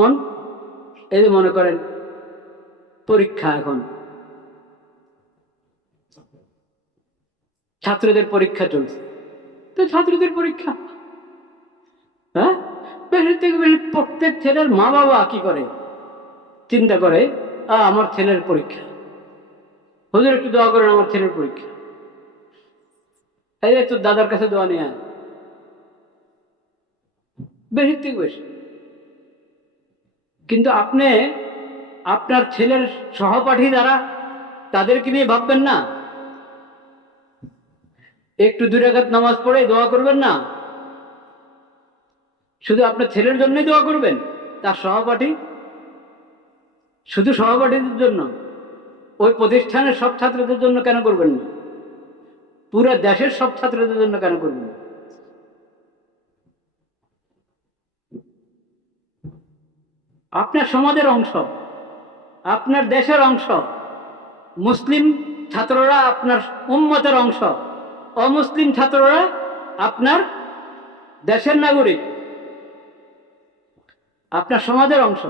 যেমন এই যে মনে করেন পরীক্ষা, এখন ছাত্রদের পরীক্ষা চলছে, তো ছাত্রদের পরীক্ষা, হ্যাঁ, বেশি থেকে বেশি প্রত্যেক ছেলের মা বাবা কি করে, চিন্তা করে আমার ছেলের পরীক্ষা, হুজুর একটু দোয়া করেন আমার ছেলের পরীক্ষা, এই একটু দাদার কাছে দোয়া নিয়ে আয়, বেশি থেকে বেশি। কিন্তু আপনি আপনার ছেলের সহপাঠী যারা, তাদেরকে নিয়ে ভাববেন না? একটু 2 রাকাত নামাজ পড়ে দোয়া করবেন না? শুধু আপনার ছেলের জন্যই দোয়া করবেন? তার সহপাঠী, শুধু সহপাঠীদের জন্য? ওই প্রতিষ্ঠানের সব ছাত্রদের জন্য কেন করবেন না? পুরো দেশের সব ছাত্রদের জন্য কেন করবেন না? আপনার সমাজের অংশ, আপনার দেশের অংশ, মুসলিম ছাত্ররা আপনার উম্মতের অংশ, অমুসলিম ছাত্ররা আপনার দেশের নাগরিক, আপনার সমাজের অংশ।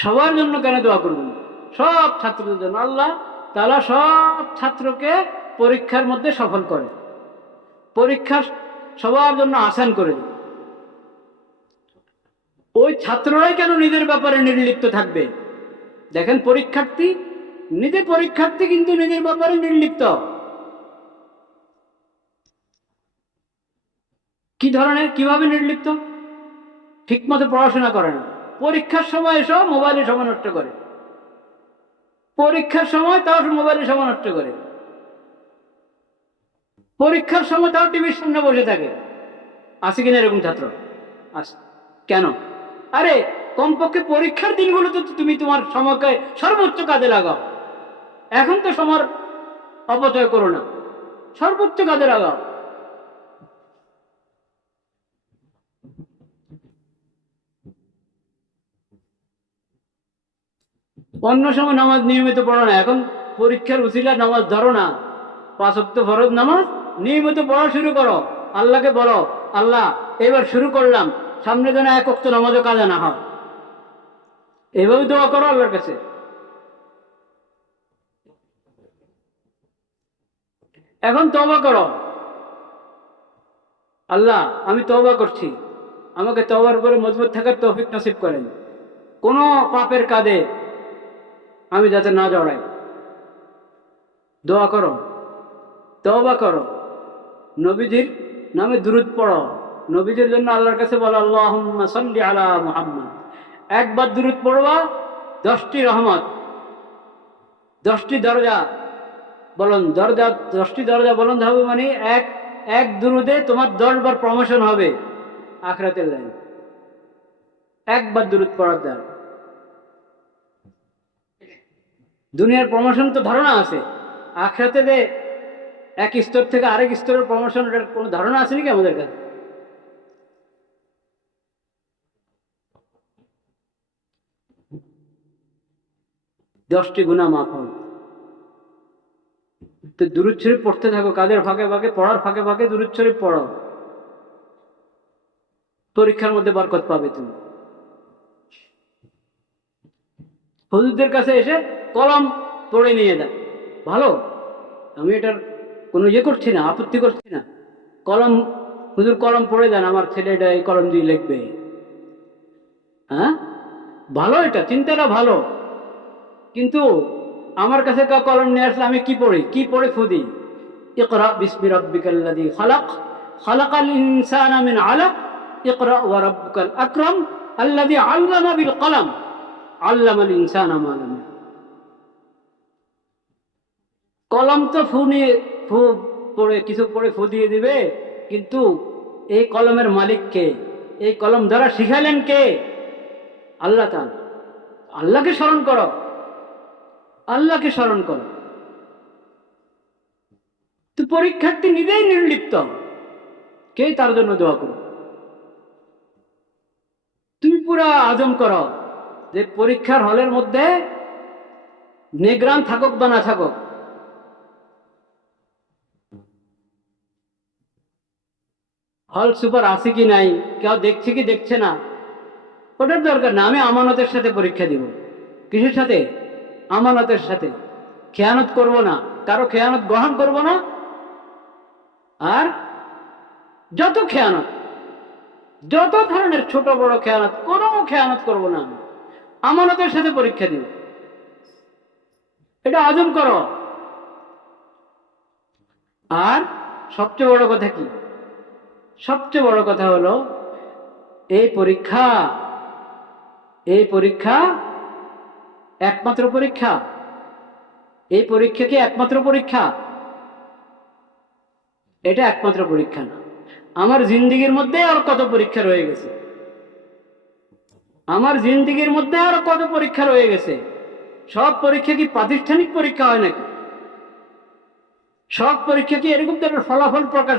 সবার জন্য কেন দোয়া করবেন? সব ছাত্রদের জন্য। আল্লাহ তাআলা সব ছাত্রকে পরীক্ষার মধ্যে সফল করে, পরীক্ষা সবার জন্য আসান করে দেয়। ওই ছাত্ররাই কেন নিজের ব্যাপারে নির্লিপ্ত থাকবে? দেখেন, পরীক্ষার্থী নিজে পরীক্ষার্থী কিন্তু নিজের ব্যাপারে নির্লিপ্ত। কি ধরনের, কিভাবে নির্লিপ্ত? ঠিক মতো পড়াশোনা করে না, পরীক্ষার সময় এসব মোবাইলে সময় নষ্ট করে, পরীক্ষার সময় তাও মোবাইলে সময় নষ্ট করে, পরীক্ষার সময় তাও টিভির সামনে বসে থাকে। আছে কিনা এরকম ছাত্র? আছে। কেন? আরে কমপক্ষে পরীক্ষার দিনগুলোতে তো তুমি তোমার সময়কে সর্বোচ্চ কাজে লাগাও। এখন তো সময় অপচয় করো না, সর্বোচ্চ কাজে লাগাও। অন্য সময় নামাজ নিয়মিত পড়ো না, এখন পরীক্ষার উসিলায় নামাজ ধরো না। 5 ওয়াক্ত ফরজ নামাজ নিয়মিত পড়া শুরু করো। আল্লাহকে বলো, আল্লাহ এবার শুরু করলাম, সামনে যেন 1 ওয়াক্ত নামাজও কাজা না হয়। এভাবে দোয়া করো আল্লাহর কাছে। এখন তওবা করো, আল্লাহ আমি তওবা করছি, আমাকে তওবার উপরে মজবুত থাকার তৌফিক নসিব করেন, কোনো পাপের কাঁধে আমি যাতে না জড়াই। দোয়া করো, তওবা করো, নবীজির নামে দুরূদ পড়ো, নবীজির জন্য আল্লাহর কাছে বলো আল্লাহুম্মা সাল্লি আলা মুহাম্মদ। একবার দুরূদ পড়বা, 10টি রহমত, 10টি দরজা বলুন, দরজা 10টি দরজা বলুন হবে, মানে এক এক দুরূদে তোমার 10 বার প্রমোশন হবে আখিরাতের লাইন। একবার দুরূদ পড়ার দ্বারা দুনিয়ার প্রমোশন তো ধারণা আছে, আখিরাতে যে এক স্তর থেকে আরেক স্তরের প্রমোশন, এটার কোনো ধারণা আছে নাকি আমাদের কাছে? 10টি গুনাহ মাফ হবে। তো দুরূদ শরীফ পড়তে থাকো, কাজের ফাঁকে ফাঁকে, পড়ার ফাঁকে ফাঁকে দুরূদ শরীফ পড়ো, পরীক্ষার মধ্যে বরকত পাবে তুমি। হুজুরদের কাছে এসে কলম পড়ে নিয়ে যান, ভালো, আমি এটার কোনো ইয়ে করছি না, আপত্তি করছি না। কলম, হুজুর কলম পড়ে যান, আমার ছেলে এটা এই কলম দিয়ে লিখবে, হ্যাঁ ভালো, এটা চিন্তাটা ভালো। কিন্তু আমার কাছে কলম নিয়ে আসলে আমি কি পড়ি, কি পড়ে ফুদি? ইকরা বিসমি রাব্বিকাল্লাযী খালাক, খালাকাল ইনসানা মিন আলাক, ইকরা ওয়া রাব্বুকাল আকরাম আল্লাযী আল্লামা বিল কলম, আল্লামাল ইনসানা মা লাম ইয়ালাম। কলম তো ফু নিয়ে, ফু পড়ে কিছু পড়ে ফু দিয়ে দিবে, কিন্তু এই কলমের মালিক কে? এই কলম দ্বারা শিখালেন কে? আল্লাহ তাআলা। আল্লাহকে স্মরণ করো, আল্লাহকে স্মরণ করো। তো পরীক্ষার্থী নিজেই নির্লিপ্ত, কে তার জন্য দোয়া করো? তুমি পুরা আজম করো যে পরীক্ষার হলের মধ্যে নিগরান থাকুক বা না থাকুক, হল সুপার আছে কি নাই, কেউ দেখছে কি দেখছে না, ওটার দরকার না, আমি আমানতের সাথে পরীক্ষা দিব। কিসের সাথে? আমানতের সাথে। খেয়ানত করব না, কারো খেয়ানত গ্রহণ করব না। আর যত খেয়ানত, যত ধরনের ছোট বড় খেয়ানত, কোনো খেয়ানত করব না আমি, আমানতের সাথে পরীক্ষা দিব। এটা আজম করো। আর সবচেয়ে বড় কথা কি? সবচেয়ে বড় কথা হলো এই পরীক্ষা, এই পরীক্ষা একমাত্র পরীক্ষা। এই পরীক্ষা কি একমাত্র পরীক্ষা? এটা একমাত্র পরীক্ষা না। আমার জিন্দিগির মধ্যে আর কত পরীক্ষা রয়ে গেছে, আমার জিন্দিগির মধ্যে আরো কত পরীক্ষা রয়ে গেছে। সব পরীক্ষা কি প্রাতিষ্ঠানিক পরীক্ষা হয় নাকি? সব পরীক্ষা কি এরকম ধরনের ফলাফল প্রকাশ